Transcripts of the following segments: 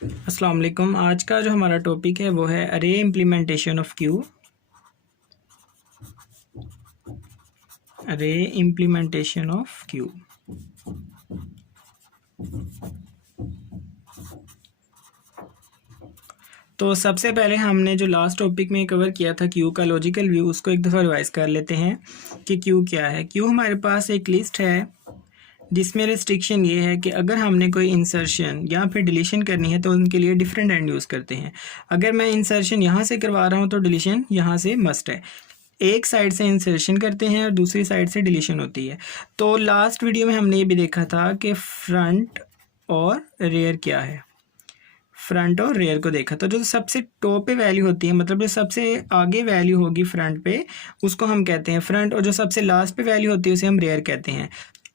अस्सलाम वालेकुम। आज का जो हमारा टॉपिक है वो है अरे इम्प्लीमेंटेशन ऑफ क्यू। अरे इम्प्लीमेंटेशन ऑफ क्यू। तो सबसे पहले हमने जो लास्ट टॉपिक में कवर किया था क्यू का लॉजिकल व्यू, उसको एक दफ़ा रिवाइज कर लेते हैं कि क्यू क्या है। क्यू हमारे पास एक लिस्ट है जिसमें रिस्ट्रिक्शन ये है कि अगर हमने कोई इंसर्शन या फिर डिलीशन करनी है तो उनके लिए डिफरेंट एंड यूज़ करते हैं। अगर मैं इंसर्शन यहाँ से करवा रहा हूँ तो डिलीशन यहाँ से मस्ट है। एक साइड से इंसर्शन करते हैं और दूसरी साइड से डिलीशन होती है। तो लास्ट वीडियो में हमने ये भी देखा था कि फ्रंट और रेयर क्या है। फ्रंट और रेयर को देखा, तो जो सबसे टॉप पे वैल्यू होती है, मतलब जो सबसे आगे वैल्यू होगी फ्रंट पे, उसको हम कहते हैं फ्रंट, और जो सबसे लास्ट पे वैल्यू होती है उसे हम रेयर कहते हैं।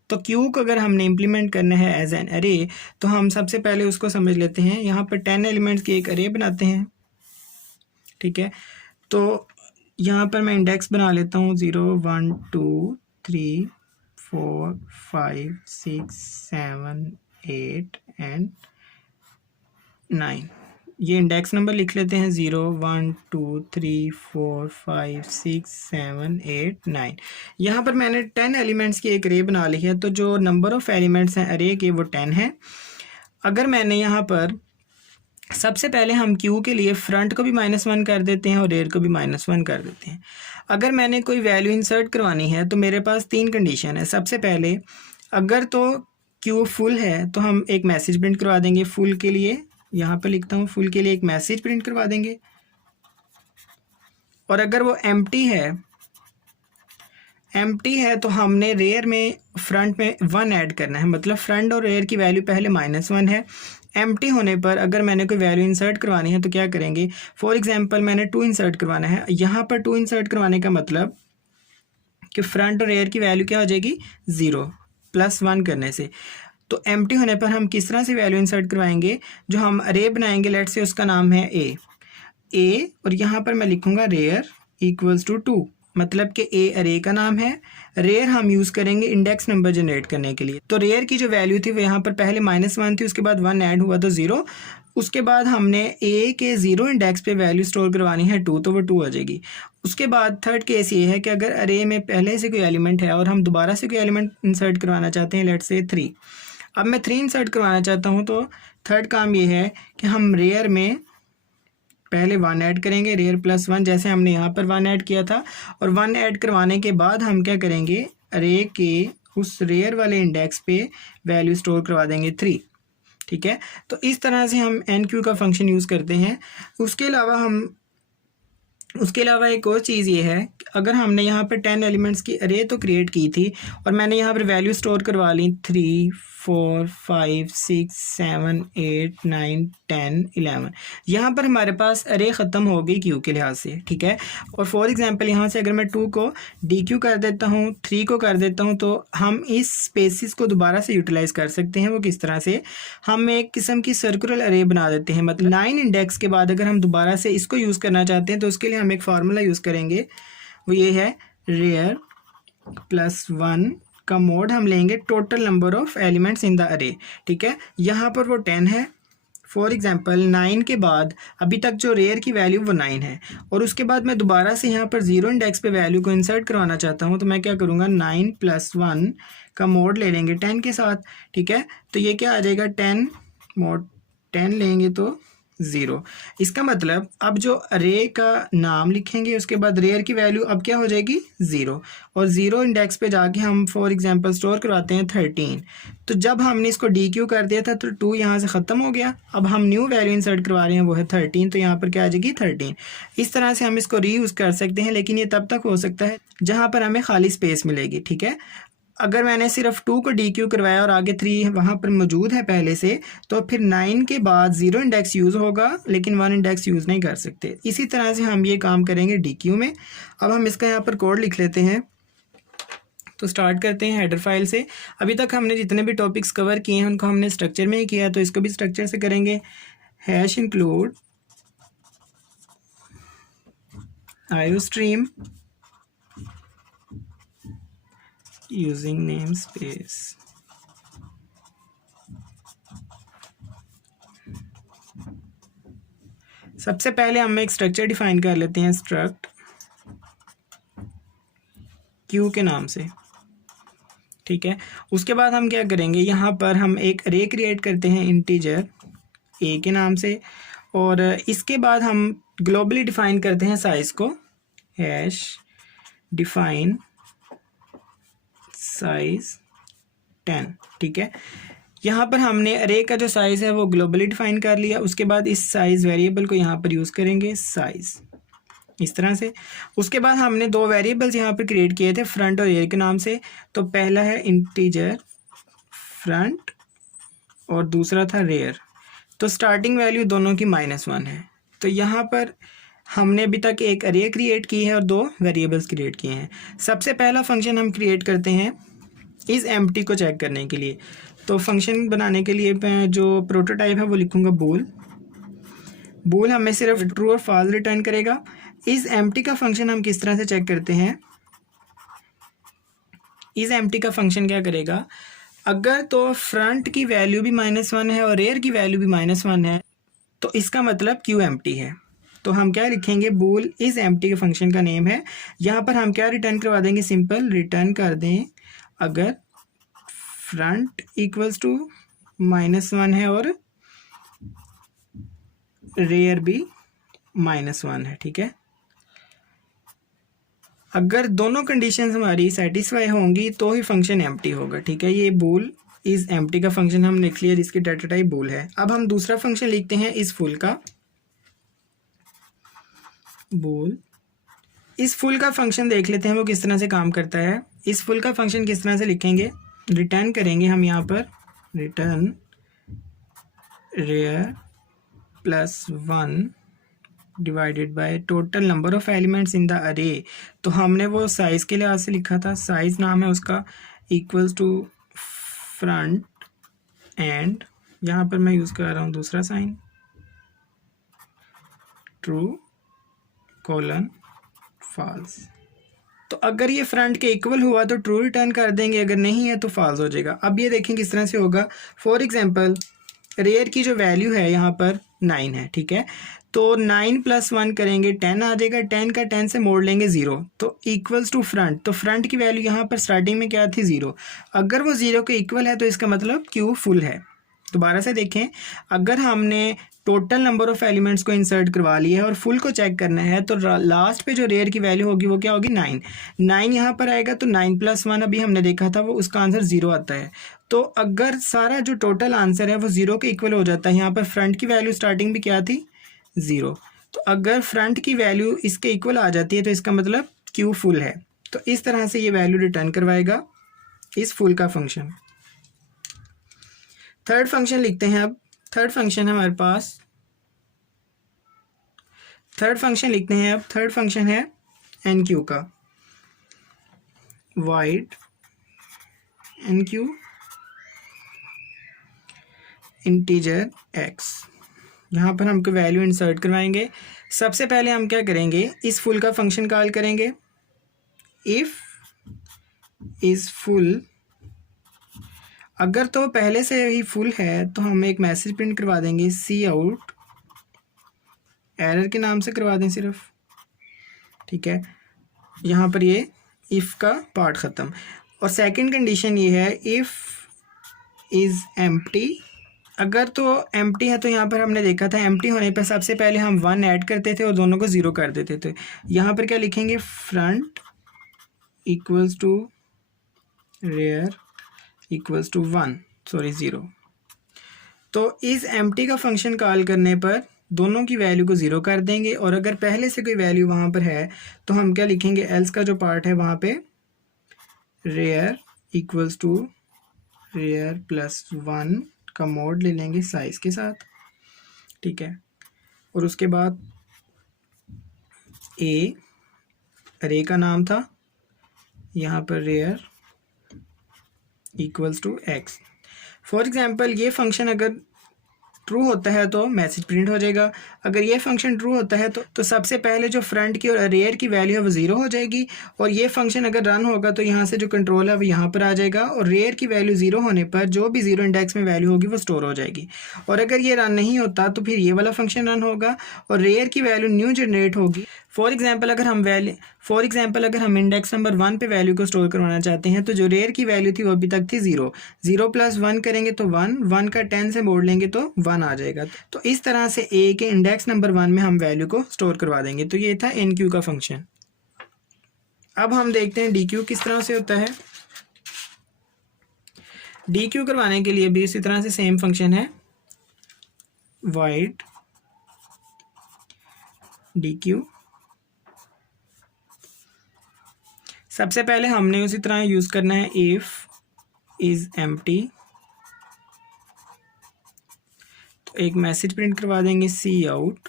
तो क्यू को अगर हमने इम्प्लीमेंट करना है एज एन अरे, तो हम सबसे पहले उसको समझ लेते हैं। यहाँ पर 10 एलिमेंट्स की एक अरे बनाते हैं, ठीक है। तो यहाँ पर मैं इंडेक्स बना लेता हूँ 0 1 2 3 4 5 6 7 8 एंड 9। ये इंडेक्स नंबर लिख लेते हैं 0 1 2 3 4 5 6 7 8 9। यहाँ पर मैंने 10 एलिमेंट्स की एक अरे बना ली है, तो जो नंबर ऑफ़ एलिमेंट्स हैं अरे के वो 10 है। अगर मैंने यहाँ पर सबसे पहले हम क्यू के लिए फ्रंट को भी -1 कर देते हैं और रेयर को भी -1 कर देते हैं। अगर मैंने कोई वैल्यू इंसर्ट करवानी है तो मेरे पास 3 कंडीशन है। सबसे पहले अगर तो क्यू फुल है तो हम एक मैसेज प्रिंट करवा देंगे फुल के लिए। यहाँ पर लिखता हूँ फुल के लिए एक मैसेज प्रिंट करवा देंगे। और अगर वो एम्प्टी है तो हमने रेयर में फ्रंट में 1 ऐड करना है, मतलब फ्रंट और रेयर की वैल्यू पहले -1 है। एम्प्टी होने पर अगर मैंने कोई वैल्यू इंसर्ट करवानी है तो क्या करेंगे, फॉर एग्जांपल मैंने 2 इंसर्ट करवाना है। यहाँ पर 2 इंसर्ट करवाने का मतलब कि फ्रंट और रेयर की वैल्यू क्या हो जाएगी 0 +1 करने से। तो एम्प्टी होने पर हम किस तरह से वैल्यू इंसर्ट करवाएंगे, जो हम अरे बनाएंगे लेट से उसका नाम है ए, और यहाँ पर मैं लिखूँगा रेयर इक्वल्स टू 2, मतलब कि ए अरे का नाम है। रेयर हम यूज़ करेंगे इंडेक्स नंबर जनरेट करने के लिए। तो रेयर की जो वैल्यू थी वो यहाँ पर पहले -1 थी, उसके बाद 1 ऐड हुआ तो 0। उसके बाद हमने ए के 0 इंडेक्स पे वैल्यू स्टोर करवानी है 2, तो वो 2 आ जाएगी। उसके बाद थर्ड केस ये है कि अगर अरे में पहले से कोई एलिमेंट है और हम दोबारा से कोई एलिमेंट इंसर्ट करवाना चाहते हैं, लेट से 3। अब मैं 3 इंसर्ट करवाना चाहता हूँ, तो थर्ड काम ये है कि हम रेयर में पहले 1 ऐड करेंगे, रेयर +1, जैसे हमने यहाँ पर 1 ऐड किया था। और 1 ऐड करवाने के बाद हम क्या करेंगे, अरे के उस रेयर वाले इंडेक्स पे वैल्यू स्टोर करवा देंगे 3, ठीक है। तो इस तरह से हम एन क्यू का फंक्शन यूज़ करते हैं। उसके अलावा एक और चीज़ ये है, अगर हमने यहाँ पर 10 एलिमेंट्स की अरे तो क्रिएट की थी और मैंने यहाँ पर वैल्यू स्टोर करवा ली 3 4 5 6 7 8 9 10 11। यहाँ पर हमारे पास अरे ख़त्म हो गई क्यू के लिहाज से, ठीक है। और फॉर एग्जांपल यहाँ से अगर मैं 2 को डी क्यू कर देता हूँ, 3 को कर देता हूँ, तो हम इस स्पेसिस को दोबारा से यूटिलाइज़ कर सकते हैं। वो किस तरह से, हम एक किस्म की सर्कुलर अरे बना देते हैं। मतलब 9 इंडेक्स के बाद अगर हम दोबारा से इसको यूज़ करना चाहते हैं तो उसके लिए हम एक फार्मूला यूज़ करेंगे, वो ये है रेयर +1 का मोड हम लेंगे total number of elements in the अरे, ठीक है। यहाँ पर वो 10 है। फॉर एग्जांपल 9 के बाद अभी तक जो रेयर की वैल्यू वो 9 है, और उसके बाद मैं दोबारा से यहाँ पर 0 इंडेक्स पे वैल्यू को इंसर्ट करवाना चाहता हूँ, तो मैं क्या करूँगा, 9 +1 का मोड ले लेंगे 10 के साथ, ठीक है। तो ये क्या आ जाएगा, 10 मोड 10 लेंगे तो 0। इसका मतलब अब जो अरे का नाम लिखेंगे उसके बाद रेयर की वैल्यू अब क्या हो जाएगी 0, और 0 इंडेक्स पे जाके हम फॉर एग्जांपल स्टोर करवाते हैं 13। तो जब हमने इसको डी क्यू कर दिया था तो 2 यहाँ से ख़त्म हो गया। अब हम न्यू वैल्यू इंसर्ट करवा रहे हैं, वो है 13, तो यहाँ पर क्या आ जाएगी 13। इस तरह से हम इसको रीयूज़ कर सकते हैं, लेकिन ये तब तक हो सकता है जहाँ पर हमें खाली स्पेस मिलेगी, ठीक है। अगर मैंने सिर्फ 2 को डी क्यू करवाया और आगे 3 वहाँ पर मौजूद है पहले से, तो फिर 9 के बाद 0 इंडेक्स यूज़ होगा लेकिन 1 इंडेक्स यूज़ नहीं कर सकते। इसी तरह से हम ये काम करेंगे डी क्यू में। अब हम इसका यहाँ पर कोड लिख लेते हैं। तो स्टार्ट करते हैं हेडर फाइल से। अभी तक हमने जितने भी टॉपिक्स कवर किए हैं उनको हमने स्ट्रक्चर में ही किया है, तो इसको भी स्ट्रक्चर से करेंगे। Hash include iostream using namespace सबसे पहले हम एक स्ट्रक्चर डिफाइन कर लेते हैं स्ट्रक्ट क्यू के नाम से, ठीक है। उसके बाद हम क्या करेंगे, यहाँ पर हम एक अरे क्रिएट करते हैं इंटीजर ए के नाम से, और इसके बाद हम ग्लोबली डिफाइन करते हैं साइज़ को, हैश डिफाइन साइज 10, ठीक है। यहाँ पर हमने अरे का जो साइज़ है वो ग्लोबली डिफाइन कर लिया। उसके बाद इस साइज़ वेरिएबल को यहाँ पर यूज़ करेंगे साइज़, इस तरह से। उसके बाद हमने दो वेरिएबल्स यहाँ पर क्रिएट किए थे फ्रंट और रियर के नाम से। तो पहला है इंटीजर फ्रंट और दूसरा था रियर। तो स्टार्टिंग वैल्यू दोनों की -1 है। तो यहाँ पर हमने अभी तक एक अरे क्रिएट की है और दो वेरिएबल्स क्रिएट किए हैं। सबसे पहला फंक्शन हम क्रिएट करते हैं इस एम्प्टी को चेक करने के लिए। तो फंक्शन बनाने के लिए मैं जो प्रोटोटाइप है वो लिखूँगा बूल हमें सिर्फ ट्रू और फॉल्स रिटर्न करेगा। इस एम्प्टी का फंक्शन हम किस तरह से चेक करते हैं, इस एम्प्टी का फंक्शन क्या करेगा, अगर तो फ्रंट की वैल्यू भी -1 है और रेयर की वैल्यू भी -1 है तो इसका मतलब क्यू एम्प्टी है। तो हम क्या लिखेंगे, बूल इस एम्प्टी के फंक्शन का नेम है। यहाँ पर हम क्या रिटर्न करवा देंगे, सिंपल रिटर्न कर दें अगर फ्रंट इक्वल्स टू -1 है और रेयर भी -1 है, ठीक है। अगर दोनों कंडीशंस हमारी सेटिस्फाई होंगी तो ही फंक्शन एम्प्टी होगा, ठीक है। ये बूल इस एम्प्टी का फंक्शन हमने क्लियर, इसकी डाटा टाइप बूल है। अब हम दूसरा फंक्शन लिखते हैं इस फुल का, बूल इस फुल का फंक्शन देख लेते हैं वो किस तरह से काम करता है। इस फुल का फंक्शन किस तरह से लिखेंगे, रिटर्न करेंगे हम यहाँ पर return rear +1 divided by total number of elements in the array. तो हमने वो साइज़ के लिहाज से लिखा था, साइज़ नाम है उसका, इक्वल्स टू फ्रंट एंड यहाँ पर मैं यूज़ कर रहा हूँ दूसरा साइन, ट्रू कोलन फॉल्स। तो अगर ये फ्रंट के इक्वल हुआ तो ट्रू रिटर्न कर देंगे, अगर नहीं है तो फॉल्स हो जाएगा। अब ये देखें किस तरह से होगा। फॉर एग्जांपल रेयर की जो वैल्यू है यहाँ पर 9 है, ठीक है। तो 9 + 1 करेंगे 10 आ जाएगा, 10 का 10 से मोड़ लेंगे 0, तो इक्वल्स टू फ्रंट। तो फ्रंट की वैल्यू यहाँ पर स्टार्टिंग में क्या थी, 0। अगर वो 0 के इक्वल है तो इसका मतलब क्यू फुल है। दोबारा से देखें, अगर हमने टोटल नंबर ऑफ एलिमेंट्स को इंसर्ट करवा लिया है और फुल को चेक करना है तो लास्ट पे जो रेयर की वैल्यू होगी वो क्या होगी, 9 यहाँ पर आएगा। तो 9 + 1 अभी हमने देखा था वो उसका आंसर 0 आता है। तो अगर सारा जो टोटल आंसर है वो 0 के इक्वल हो जाता है, यहाँ पर फ्रंट की वैल्यू स्टार्टिंग भी क्या थी, 0। तो अगर फ्रंट की वैल्यू इसके इक्वल आ जाती है तो इसका मतलब क्यू फुल है। तो इस तरह से ये वैल्यू रिटर्न करवाएगा इस फुल का फंक्शन। थर्ड फंक्शन लिखते हैं। अब थर्ड फंक्शन हमारे पास, थर्ड फंक्शन लिखते हैं। अब थर्ड फंक्शन है एन क्यू का, void enqueue integer X. यहाँ पर हमको वैल्यू इंसर्ट करवाएंगे। सबसे पहले हम क्या करेंगे, इस फुल का फंक्शन कॉल करेंगे, इफ़ इज़ फुल। अगर तो पहले से ही फुल है तो हम एक मैसेज प्रिंट करवा देंगे, सी आउट, एरर के नाम से करवा दें सिर्फ, ठीक है। यहाँ पर ये इफ़ का पार्ट ख़त्म। और सेकंड कंडीशन ये है, इफ़ इज़ एम्प्टी। अगर तो एम्प्टी है तो यहाँ पर हमने देखा था एम्प्टी होने पर सबसे पहले हम 1 ऐड करते थे और दोनों को 0 कर देते थे। यहाँ पर क्या लिखेंगे, front equals to rear equals to 0। तो इस एम्प्टी का फंक्शन कॉल करने पर दोनों की वैल्यू को 0 कर देंगे। और अगर पहले से कोई वैल्यू वहाँ पर है तो हम क्या लिखेंगे, एल्स का जो पार्ट है वहाँ पे रेयर इक्वल्स टू रेयर +1 का मोड ले लेंगे साइज़ के साथ, ठीक है। और उसके बाद ए अरे का नाम था, यहाँ पर rear equals to X. For example ये फंक्शन अगर ट्रू होता है तो मैसेज प्रिंट हो जाएगा। अगर ये फंक्शन ट्रू होता है तो सबसे पहले जो फ्रंट की और रेयर की वैल्यू है वो 0 हो जाएगी, और ये फंक्शन अगर रन होगा तो यहाँ से जो कंट्रोल है वो यहाँ पर आ जाएगा, और रेयर की वैल्यू 0 होने पर जो भी 0 इंडेक्स में वैल्यू होगी वो स्टोर हो जाएगी। और अगर ये रन नहीं होता तो फिर ये वाला फंक्शन रन होगा और रेयर की वैल्यू न्यू जनरेट होगी। फॉर एग्जाम्पल अगर हम इंडेक्स नंबर 1 पे वैल्यू को स्टोर करवाना चाहते हैं तो जो रेयर की वैल्यू थी वो अभी तक थी 0, 0 + 1 करेंगे तो 1, 1 का 10 से मोड़ लेंगे तो 1 आ जाएगा। तो इस तरह से ए के इंडेक्स नंबर 1 में हम वैल्यू को स्टोर करवा देंगे। तो ये था NQ का फंक्शन। अब हम देखते हैं DQ किस तरह से होता है। DQ करवाने के लिए भी इसी तरह से सेम फंक्शन है, void DQ। सबसे पहले हमने उसी तरह यूज़ करना है इफ़ इज़ एम्प्टी, तो एक मैसेज प्रिंट करवा देंगे cout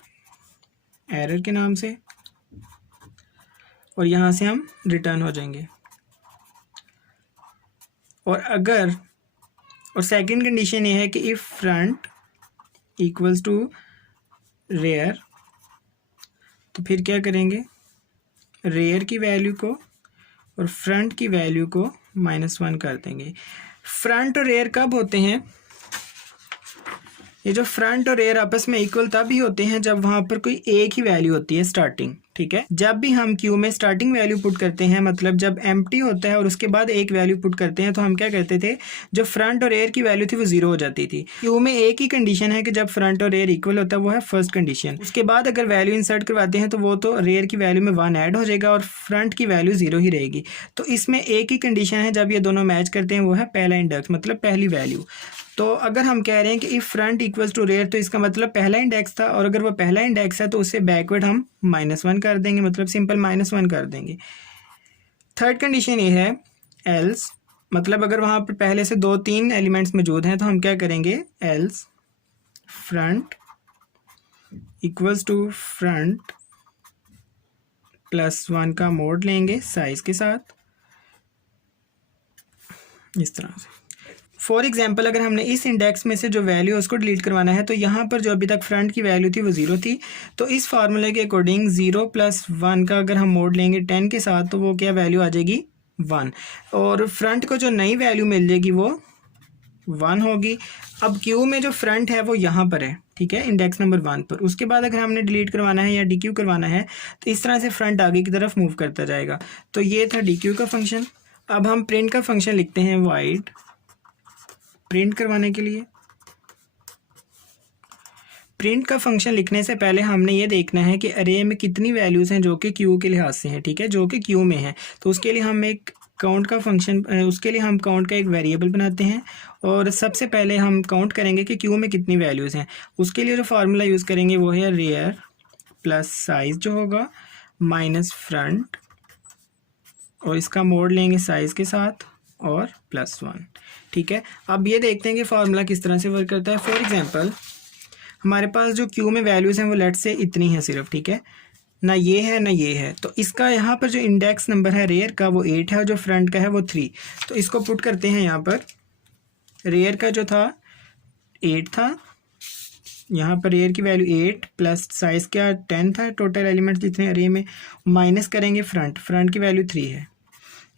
एरर के नाम से, और यहाँ से हम रिटर्न हो जाएंगे। और सेकंड कंडीशन ये है कि if front equals to rear, तो फिर क्या करेंगे, रेयर की वैल्यू को और फ्रंट की वैल्यू को -1 कर देंगे। फ्रंट और रेयर कब होते हैं, ये जो फ्रंट और रेयर आपस में इक्वल तब ही होते हैं जब वहाँ पर कोई एक ही वैल्यू होती है स्टार्टिंग, ठीक है। जब भी हम क्यू में स्टार्टिंग वैल्यू पुट करते हैं, मतलब जब एम्प्टी होता है और उसके बाद एक वैल्यू पुट करते हैं, तो हम क्या करते थे, जो फ्रंट और रेयर की वैल्यू थी वो 0 हो जाती थी। क्यू में एक ही कंडीशन है कि जब फ्रंट और रेयर इक्वल होता है, वो है फर्स्ट कंडीशन। उसके बाद अगर वैल्यू इंसर्ट करवाते हैं तो वो तो रेयर की वैल्यू में 1 ऐड हो जाएगा और फ्रंट की वैल्यू 0 ही रहेगी। तो इसमें एक ही कंडीशन है जब ये दोनों मैच करते हैं, वो है पहला इंडेक्स, मतलब पहली वैल्यू। तो अगर हम कह रहे हैं कि if front equals to rear, तो इसका मतलब पहला इंडेक्स था, और अगर वो पहला इंडेक्स है तो उससे बैकवर्ड हम -1 कर देंगे, मतलब सिंपल -1 कर देंगे। थर्ड कंडीशन ये है एल्स, मतलब अगर वहाँ पर पहले से 2-3 एलिमेंट्स मौजूद हैं तो हम क्या करेंगे, else front equals to front +1 का मोड लेंगे साइज के साथ, इस तरह से। फॉर एग्जाम्पल अगर हमने इस इंडेक्स में से जो वैल्यू है उसको डिलीट करवाना है, तो यहाँ पर जो अभी तक फ्रंट की वैल्यू थी वो 0 थी, तो इस फार्मूले के अकॉर्डिंग 0 + 1 का अगर हम मोड लेंगे 10 के साथ, तो वो क्या वैल्यू आ जाएगी, 1, और फ्रंट को जो नई वैल्यू मिल जाएगी वो 1 होगी। अब क्यू में जो फ्रंट है वो यहाँ पर है, ठीक है, इंडेक्स नंबर 1 पर। उसके बाद अगर हमने डिलीट करवाना है या DQ करवाना है तो इस तरह से फ्रंट आगे की तरफ मूव करता जाएगा। तो ये था DQ का फंक्शन। अब हम प्रिंट का फंक्शन लिखते हैं, वाइड प्रिंट करवाने के लिए। प्रिंट का फंक्शन लिखने से पहले हमने ये देखना है कि अरे में कितनी वैल्यूज़ हैं जो कि क्यू के लिहाज से हैं, ठीक है, जो कि क्यू में है। तो उसके लिए हम एक काउंट का फंक्शन, उसके लिए हम काउंट का एक वेरिएबल बनाते हैं, और सबसे पहले हम काउंट करेंगे कि क्यू में कितनी वैल्यूज़ हैं। उसके लिए जो फार्मूला यूज़ करेंगे वो है रेयर प्लस साइज़ जो होगा माइनस फ्रंट, और इसका मोड लेंगे साइज़ के साथ और +1, ठीक है। अब ये देखते हैं कि फार्मूला किस तरह से वर्क करता है। फॉर एग्जांपल हमारे पास जो क्यू में वैल्यूज़ हैं वो लेट से इतनी है सिर्फ, ठीक है, ना ये है ना ये है। तो इसका यहाँ पर जो इंडेक्स नंबर है रेयर का वो 8 है और जो फ्रंट का है वो 3। तो इसको पुट करते हैं यहाँ पर। रेयर का जो था 8 था, यहाँ पर रेयर की वैल्यू 8 प्लस साइज़ क्या 10 था, टोटल एलिमेंट्स जितने अरे में, माइनस करेंगे फ्रंट की वैल्यू 3 है।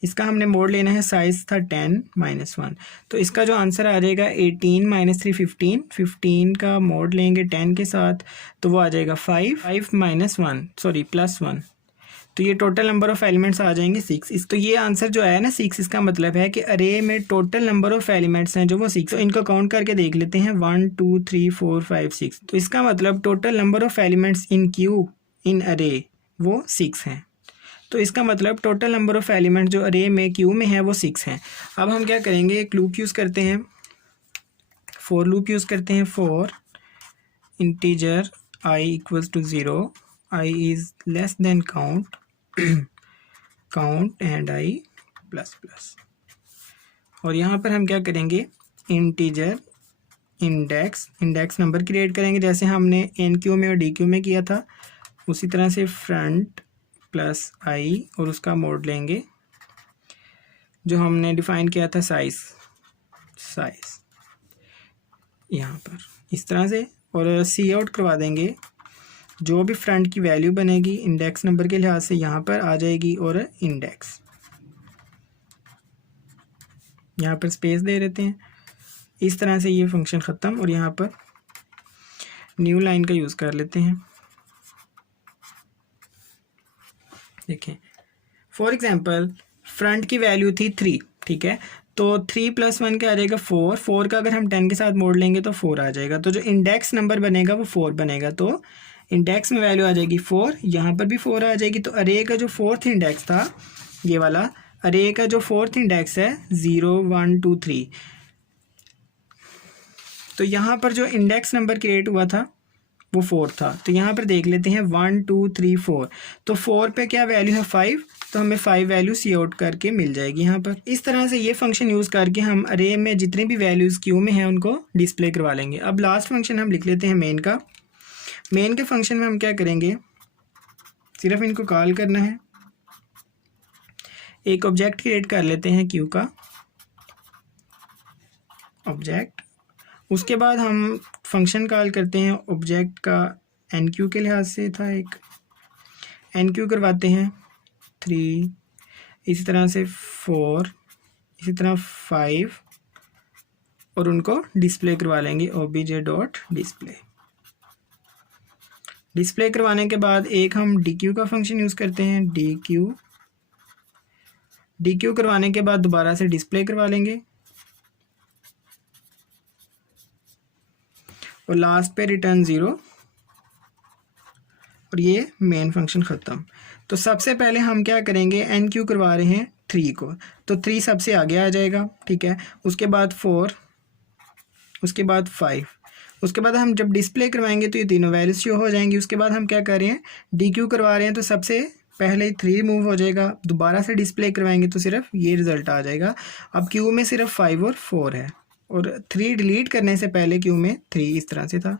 इसका हमने मोड लेना है, साइज़ था 10 -1, तो इसका जो आंसर आ जाएगा 18 - 3 15, 15 का मोड लेंगे 10 के साथ, तो वो आ जाएगा 5 +1, तो ये टोटल नंबर ऑफ़ एलिमेंट्स आ जाएंगे 6। तो ये आंसर जो है ना 6, इसका मतलब है कि अरे में टोटल नंबर ऑफ़ एलिमेंट्स हैं जो वो 6। तो इनको काउंट करके देख लेते हैं, 1 2 3 4 5 6। तो इसका मतलब total number of elements in Q in अरे वो 6 हैं। तो इसका मतलब टोटल नंबर ऑफ़ एलिमेंट जो अरे में क्यू में है वो 6 हैं। अब हम क्या करेंगे, एक लूप यूज़ करते हैं, फॉर लूप यूज़ करते हैं। For integer i = 0, i is less than count count and i ++। और यहाँ पर हम क्या करेंगे, इंटीजर इंडेक्स नंबर क्रिएट करेंगे, जैसे हमने NQ में और DQ में किया था, उसी तरह से फ्रंट प्लस i और उसका मोड लेंगे जो हमने डिफ़ाइन किया था साइज़ यहाँ पर। इस तरह से, और सी आउट करवा देंगे। जो भी फ्रंट की वैल्यू बनेगी इंडेक्स नंबर के लिहाज से यहाँ पर आ जाएगी, और इंडेक्स यहाँ पर स्पेस दे देते हैं। इस तरह से ये फंक्शन ख़त्म, और यहाँ पर न्यू लाइन का यूज़ कर लेते हैं। देखें, फॉर एग्जांपल फ्रंट की वैल्यू थी 3, ठीक है, तो 3 + 1 क्या आ जाएगा 4। 4 का अगर हम 10 के साथ मोड़ लेंगे तो 4 आ जाएगा। तो जो इंडेक्स नंबर बनेगा वो 4 बनेगा। तो इंडेक्स में वैल्यू आ जाएगी 4, यहाँ पर भी 4 आ जाएगी। तो अरे का जो 4th इंडेक्स था, ये वाला अरे का जो 4th इंडेक्स है 0 1 2 3, तो यहाँ पर जो इंडेक्स नंबर क्रिएट हुआ था वो 4 था। तो यहाँ पर देख लेते हैं 1 2 3 4, तो 4 पे क्या वैल्यू है 5, तो हमें 5 वैल्यू सी आउट करके मिल जाएगी यहाँ पर। इस तरह से ये फंक्शन यूज़ करके हम अरे में जितने भी वैल्यूज़ क्यू में हैं उनको डिस्प्ले करवा लेंगे। अब लास्ट फंक्शन हम लिख लेते हैं मेन का। मेन के फंक्शन में हम क्या करेंगे, सिर्फ इनको कॉल करना है। एक ऑब्जेक्ट क्रिएट कर लेते हैं क्यू का ऑब्जेक्ट। उसके बाद हम फंक्शन कॉल करते हैं ऑब्जेक्ट का एन क्यू के लिहाज से था, एक एन क्यू करवाते हैं 3, इसी तरह से 4, इसी तरह 5, और उनको डिस्प्ले करवा लेंगे obj.display। डिस्प्ले करवाने के बाद एक हम dq का फंक्शन यूज़ करते हैं, dq करवाने के बाद दोबारा से डिस्प्ले करवा लेंगे, और लास्ट पे रिटर्न 0, और ये मेन फंक्शन ख़त्म। तो सबसे पहले हम क्या करेंगे, एन क्यू करवा रहे हैं 3 को, तो 3 सबसे आगे आ जाएगा, ठीक है। उसके बाद 4, उसके बाद 5, उसके बाद हम जब डिस्प्ले करवाएंगे तो ये तीनों वैल्यूज शो हो जाएंगी। उसके बाद हम क्या कर रहे हैं, डी क्यू करवा रहे हैं, तो सबसे पहले 3 रिमूव हो जाएगा। दोबारा से डिस्प्ले करवाएंगे तो सिर्फ ये रिज़ल्ट आ जाएगा। अब क्यू में सिर्फ 5 और 4 है, और 3 डिलीट करने से पहले क्यू में 3 इस तरह से था।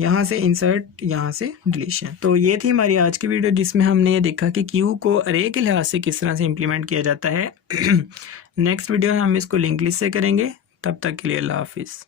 यहाँ से इंसर्ट, यहाँ से डिलीशन। तो ये थी हमारी आज की वीडियो, जिसमें हमने ये देखा कि क्यू को अरे के लिहाज से किस तरह से इम्प्लीमेंट किया जाता है। नेक्स्ट वीडियो में हम इसको लिंक लिस्ट से करेंगे। तब तक के लिए अल्लाह हाफिज़।